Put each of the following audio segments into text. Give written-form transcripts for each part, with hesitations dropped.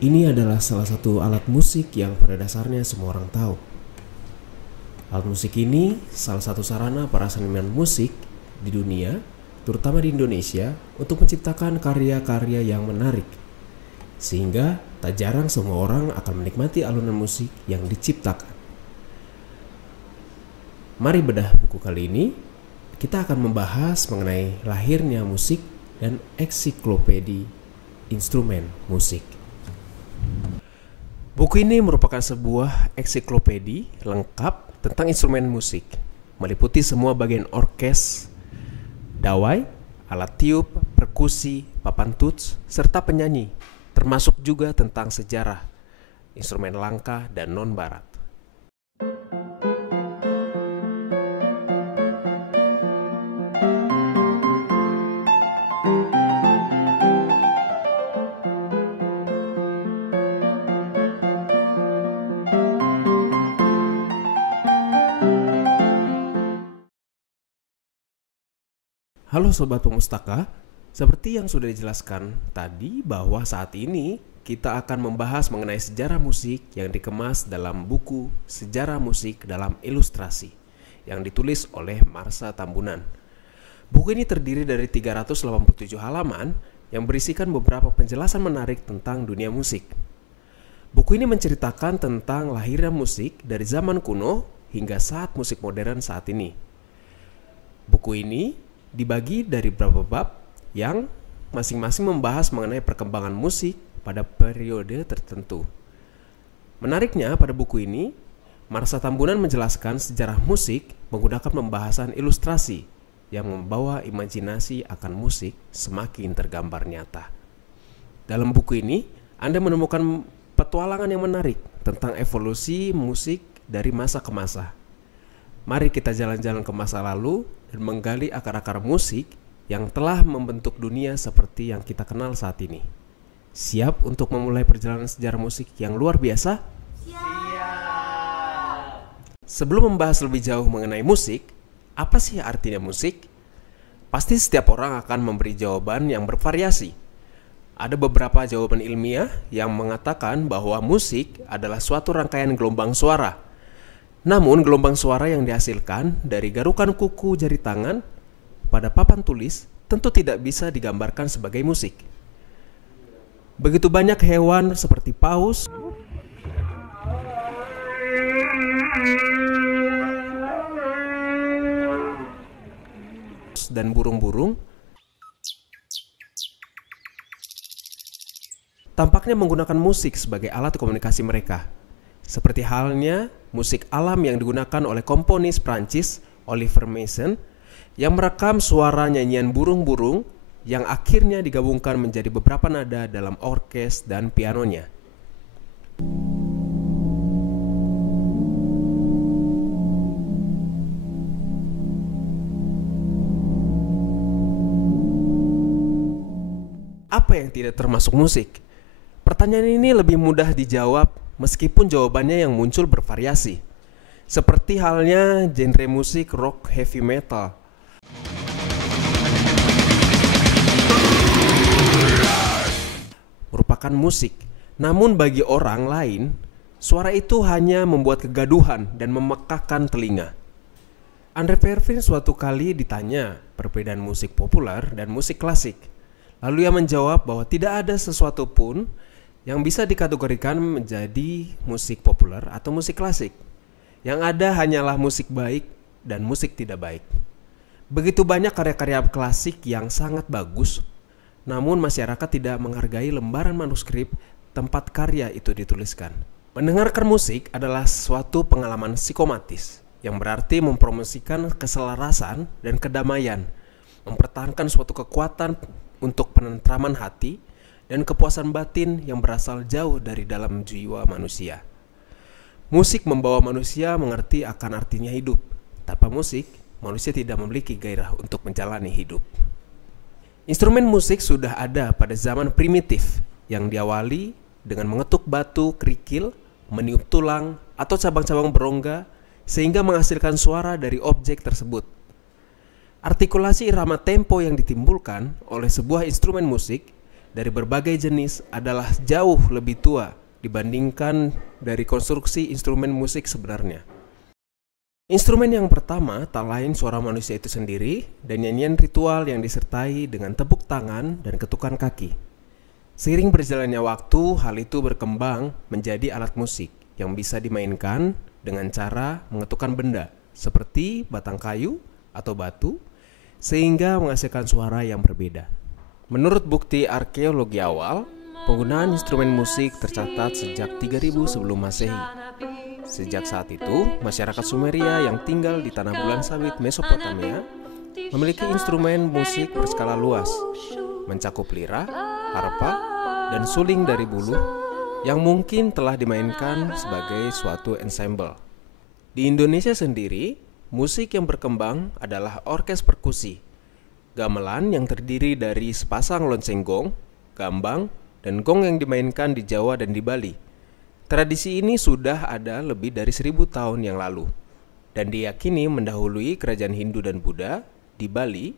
Ini adalah salah satu alat musik yang pada dasarnya semua orang tahu. Alat musik ini salah satu sarana para seniman musik di dunia, terutama di Indonesia, untuk menciptakan karya-karya yang menarik. Sehingga tak jarang semua orang akan menikmati alunan musik yang diciptakan. Mari bedah buku kali ini, kita akan membahas mengenai lahirnya musik dan ensiklopedi instrumen musik. Buku ini merupakan sebuah ensiklopedi lengkap tentang instrumen musik, meliputi semua bagian orkes, dawai, alat tiup, perkusi, papan tuts, serta penyanyi, termasuk juga tentang sejarah, instrumen langka dan non-barat. Halo Sobat Pemustaka, seperti yang sudah dijelaskan tadi bahwa saat ini kita akan membahas mengenai sejarah musik yang dikemas dalam buku Sejarah Musik dalam Ilustrasi yang ditulis oleh Marsha Tambunan. Buku ini terdiri dari 387 halaman yang berisikan beberapa penjelasan menarik tentang dunia musik. Buku ini menceritakan tentang lahirnya musik dari zaman kuno hingga saat musik modern saat ini. Buku ini dibagi dari beberapa bab yang masing-masing membahas mengenai perkembangan musik pada periode tertentu. Menariknya pada buku ini, Marsha Tambunan menjelaskan sejarah musik menggunakan pembahasan ilustrasi yang membawa imajinasi akan musik semakin tergambar nyata. Dalam buku ini, Anda menemukan petualangan yang menarik tentang evolusi musik dari masa ke masa. Mari kita jalan-jalan ke masa lalu dan menggali akar-akar musik yang telah membentuk dunia seperti yang kita kenal saat ini. Siap untuk memulai perjalanan sejarah musik yang luar biasa? Siap! Sebelum membahas lebih jauh mengenai musik, apa sih artinya musik? Pasti setiap orang akan memberi jawaban yang bervariasi. Ada beberapa jawaban ilmiah yang mengatakan bahwa musik adalah suatu rangkaian gelombang suara. Namun gelombang suara yang dihasilkan dari garukan kuku jari tangan pada papan tulis tentu tidak bisa digambarkan sebagai musik. Begitu banyak hewan seperti paus dan burung-burung tampaknya menggunakan musik sebagai alat komunikasi mereka. Seperti halnya musik alam yang digunakan oleh komponis Prancis Olivier Messiaen yang merekam suara nyanyian burung-burung yang akhirnya digabungkan menjadi beberapa nada dalam orkes dan pianonya. Apa yang tidak termasuk musik? Pertanyaan ini lebih mudah dijawab meskipun jawabannya yang muncul bervariasi. Seperti halnya genre musik rock heavy metal. Merupakan musik, namun bagi orang lain, suara itu hanya membuat kegaduhan dan memekakkan telinga. Andre Vervin suatu kali ditanya perbedaan musik populer dan musik klasik. Lalu ia menjawab bahwa tidak ada sesuatu pun yang bisa dikategorikan menjadi musik populer atau musik klasik. Yang ada hanyalah musik baik dan musik tidak baik. Begitu banyak karya-karya klasik yang sangat bagus, namun masyarakat tidak menghargai lembaran manuskrip tempat karya itu dituliskan. Mendengarkan musik adalah suatu pengalaman psikomatis yang berarti mempromosikan keselarasan dan kedamaian, mempertahankan suatu kekuatan untuk penentraman hati dan kepuasan batin yang berasal jauh dari dalam jiwa manusia. Musik membawa manusia mengerti akan artinya hidup. Tanpa musik, manusia tidak memiliki gairah untuk menjalani hidup. Instrumen musik sudah ada pada zaman primitif yang diawali dengan mengetuk batu kerikil, meniup tulang, atau cabang-cabang berongga sehingga menghasilkan suara dari objek tersebut. Artikulasi irama tempo yang ditimbulkan oleh sebuah instrumen musik dari berbagai jenis adalah jauh lebih tua dibandingkan dari konstruksi instrumen musik sebenarnya. Instrumen yang pertama tak lain suara manusia itu sendiri dan nyanyian ritual yang disertai dengan tepuk tangan dan ketukan kaki. Seiring berjalannya waktu, hal itu berkembang menjadi alat musik yang bisa dimainkan dengan cara mengetukkan benda seperti batang kayu atau batu sehingga menghasilkan suara yang berbeda. Menurut bukti arkeologi awal, penggunaan instrumen musik tercatat sejak 3000 sebelum Masehi. Sejak saat itu, masyarakat Sumeria yang tinggal di tanah bulan sawit Mesopotamia memiliki instrumen musik berskala luas, mencakup lira, harpa, dan suling dari buluh yang mungkin telah dimainkan sebagai suatu ensemble. Di Indonesia sendiri, musik yang berkembang adalah orkes perkusi, gamelan yang terdiri dari sepasang lonceng gong, gambang, dan gong yang dimainkan di Jawa dan di Bali. Tradisi ini sudah ada lebih dari 1000 tahun yang lalu dan diyakini mendahului kerajaan Hindu dan Buddha di Bali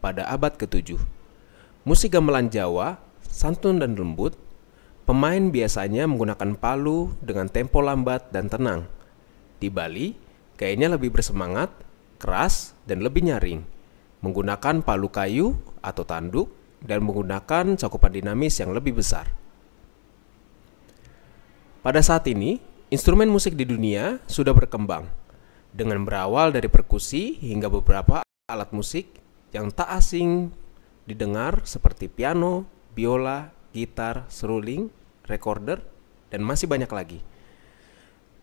pada abad ke-7. Musik gamelan Jawa, santun dan lembut, pemain biasanya menggunakan palu dengan tempo lambat dan tenang. Di Bali, gayanya lebih bersemangat, keras, dan lebih nyaring, menggunakan palu kayu atau tanduk dan menggunakan cakupan dinamis yang lebih besar. Pada saat ini, instrumen musik di dunia sudah berkembang, dengan berawal dari perkusi hingga beberapa alat musik yang tak asing didengar seperti piano, biola, gitar, seruling, recorder, dan masih banyak lagi.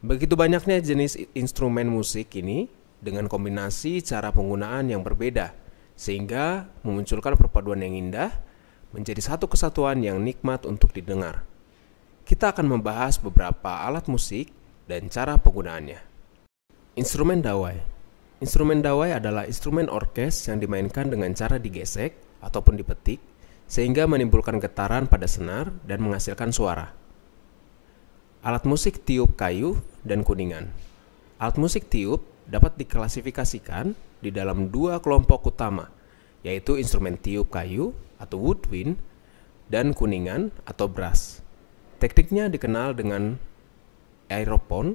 Begitu banyaknya jenis instrumen musik ini dengan kombinasi cara penggunaan yang berbeda, sehingga memunculkan perpaduan yang indah menjadi satu kesatuan yang nikmat untuk didengar. Kita akan membahas beberapa alat musik dan cara penggunaannya. Instrumen dawai. Instrumen dawai adalah instrumen orkes yang dimainkan dengan cara digesek ataupun dipetik sehingga menimbulkan getaran pada senar dan menghasilkan suara. Alat musik tiup kayu dan kuningan. Alat musik tiup dapat diklasifikasikan di dalam dua kelompok utama, yaitu instrumen tiup kayu atau woodwind dan kuningan atau brass. Tekniknya dikenal dengan aeropon.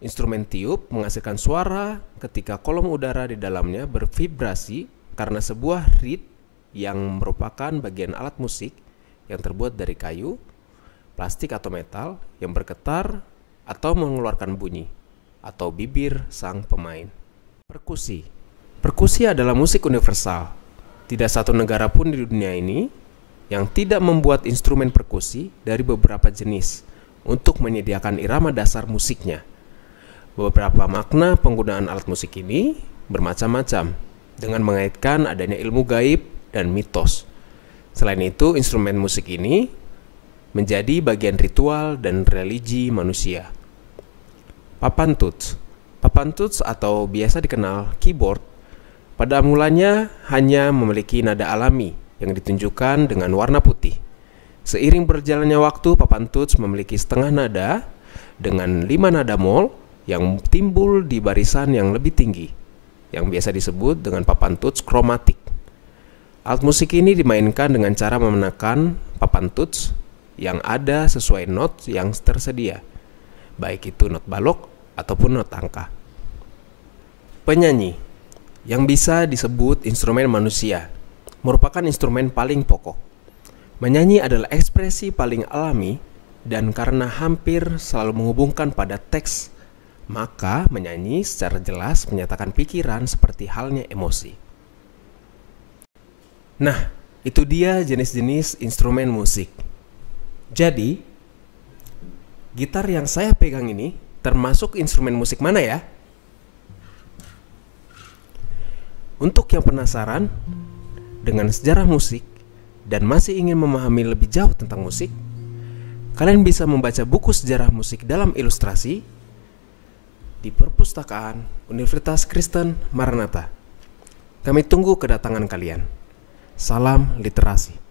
Instrumen tiup menghasilkan suara ketika kolom udara di dalamnya bervibrasi karena sebuah reed yang merupakan bagian alat musik yang terbuat dari kayu, plastik atau metal yang bergetar atau mengeluarkan bunyi atau bibir sang pemain. Perkusi. Perkusi adalah musik universal. Tidak satu negara pun di dunia ini yang tidak membuat instrumen perkusi dari beberapa jenis untuk menyediakan irama dasar musiknya. Beberapa makna penggunaan alat musik ini bermacam-macam dengan mengaitkan adanya ilmu gaib dan mitos. Selain itu, instrumen musik ini menjadi bagian ritual dan religi manusia. Papan tuts. Papan tuts atau biasa dikenal keyboard pada mulanya hanya memiliki nada alami yang ditunjukkan dengan warna putih. Seiring berjalannya waktu, papan tuts memiliki setengah nada dengan 5 nada mol yang timbul di barisan yang lebih tinggi, yang biasa disebut dengan papan tuts kromatik. Alat musik ini dimainkan dengan cara menekan papan tuts yang ada sesuai not yang tersedia, baik itu not balok ataupun not angka. Penyanyi, yang bisa disebut instrumen manusia, merupakan instrumen paling pokok. Menyanyi adalah ekspresi paling alami dan karena hampir selalu menghubungkan pada teks, maka menyanyi secara jelas menyatakan pikiran seperti halnya emosi. Nah, itu dia jenis-jenis instrumen musik. Jadi, gitar yang saya pegang ini termasuk instrumen musik mana ya? Untuk yang penasaran dengan sejarah musik dan masih ingin memahami lebih jauh tentang musik, kalian bisa membaca buku sejarah musik dalam ilustrasi di Perpustakaan Universitas Kristen Maranatha. Kami tunggu kedatangan kalian. Salam literasi.